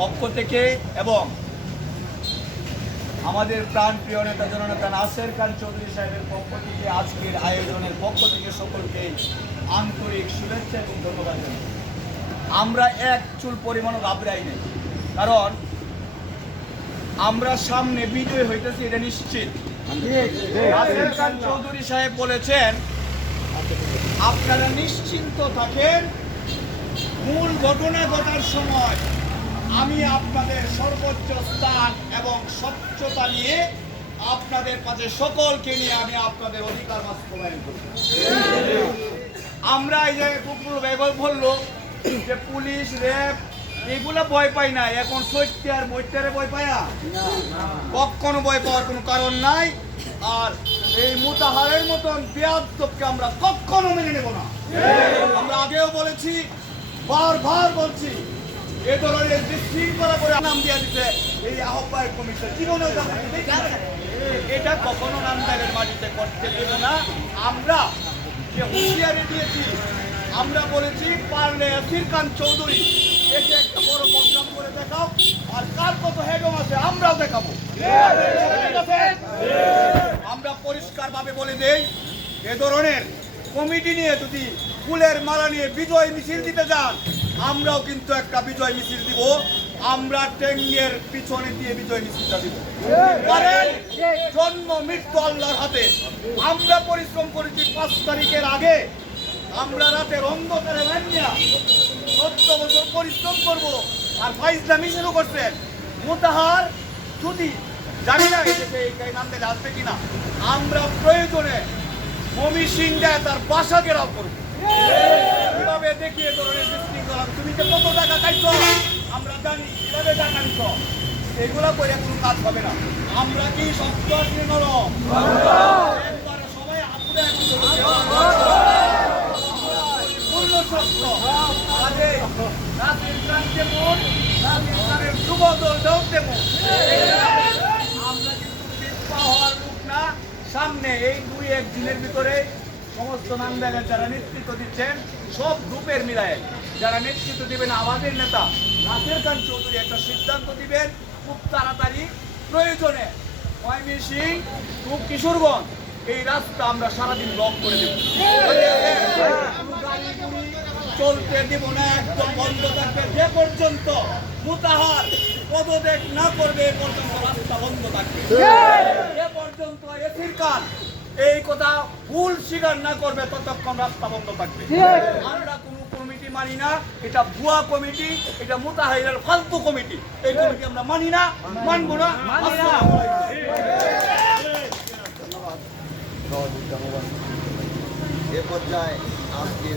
পক্ষ থেকে এবং আমাদের প্রাণপ্রিয় নেতা জননেতা নাসের খান চৌধুরী সাহেবের পক্ষ থেকে আজকের আয়োজনের পক্ষ থেকে সকলকে আন্তরিক শুভেচ্ছা এবং ধন্যবাদ জানাই। আমরা এক চুল পরিমাণও ঘাবড়াই নেই, কারণ আমরা সামনে বিজয় হইতেছি, এটা নিশ্চিত। নাসের খান চৌধুরী সাহেব বলেছেন আপনারা নিশ্চিন্ত থাকেন, মূল ঘটনা ঘটার সময় আমি আপনাদের সর্বোচ্চ স্থান এবং স্বচ্ছতা নিয়ে আপনাদের কাছে সকলকে নিয়ে আমি আপনাদের অধিকার বাস্তবায়ন করব। আমরা এই যে কুকুর ব্যবহার বললো যে পুলিশ র্যাব এগুলো ভয় পাই না, এখন সত্যি আর বৈঠারে ভয় পায় না, কখনো ভয় পাওয়ার কোনো কারণ নাই। আর এই মুতাহারের মতন বেয়াদবকে আমরা কখনো মেনে নেব না। আমরা আগেও বলেছি, বারবার বলছি, এ ধরনের বিশৃঙ্খলা করে নাম দিয়ে দিতে এই আহ্বায়ক কমিশন জীবনেও এটা কখনো নামদারের মাটিতে করতে দেব না। আমরা যে হুঁশিয়ারি দিয়েছি, আমরা বলেছি পারলে নাসির খান চৌধুরী একে একটা বড় প্রোগ্রাম করে দেখাও, আর কার কত হেডম আছে আমরাও দেখাবো। আমরা পরিষ্কারভাবে বলে দেই, এ ধরনের কমিটি নিয়ে যদি ফুলের মালা নিয়ে বিজয় মিছিল দিতে যান, আমরাও কিন্তু একটা বিজয় মিছিল দিব। আমরা ট্যাঙ্গের পিছনে দিয়ে বিজয় মিছিলটা দিব। জন্ম মৃত্যু আল্লাহর হাতে। আমরা পরিশ্রম করেছি 5 তারিখের আগে, আমরা রাতের অন্ধকারে নামিয়া 17 বছর পরিশ্রম করব, আর ফাইজলামি শুরু করছেন। মুতাহার যদি জানি না এই নাম দিলে আসবে কিনা, আমরা প্রয়োজনে মমি সিং দেয় তার বাসা ঘেরাও করবো। কিভাবে দেখিয়ে ধরনের বিশৃঙ্খলা, তুমি যে কত টাকা চাইছো আমরা জানি, কিভাবে টাকা নিছ, এগুলা করে কোনো কাজ হবে না। আমরা কি শক্ত আছি নরম? একবারে সবাই আপুরে পূর্ণ শক্ত। নাসির খান যেমন, নাসির খানের যুব দলটাও তেমন। আমরা কিন্তু পিছপা হওয়ার লোক না। সামনে এই 2-1 দিনের ভিতরে সমস্ত নামদারের যারা নেতৃত্ব দিচ্ছেন, সব গ্রুপের মিলায় যারা নেতৃত্ব দিবেন, আমাদের নেতা নাসির খান চৌধুরী একটা সিদ্ধান্ত দিবেন খুব তাড়াতাড়ি। প্রয়োজনে ময়মনসিংহ টু কিশোরগঞ্জ এই রাস্তা আমরা সারাদিন ব্লক করে দেব, চলতে দেব না, একদম বন্ধ থাকবে। যে পর্যন্ত মুতাহার পদত্যাগ না করবে এ পর্যন্ত রাস্তা বন্ধ থাকবে। যে পর্যন্ত নাসির খান এই কথা ভুল স্বীকার না করবে ততক্ষণ রাস্তা বন্ধ থাকবে। আমরা কোনো কমিটি মানি না, এটা ভুয়া কমিটি, এটা মুতাহারের ফালতু কমিটি। এই কমিটি আমরা মানি না, মানবো না, মানি না। এ পর্যায়ে আজকে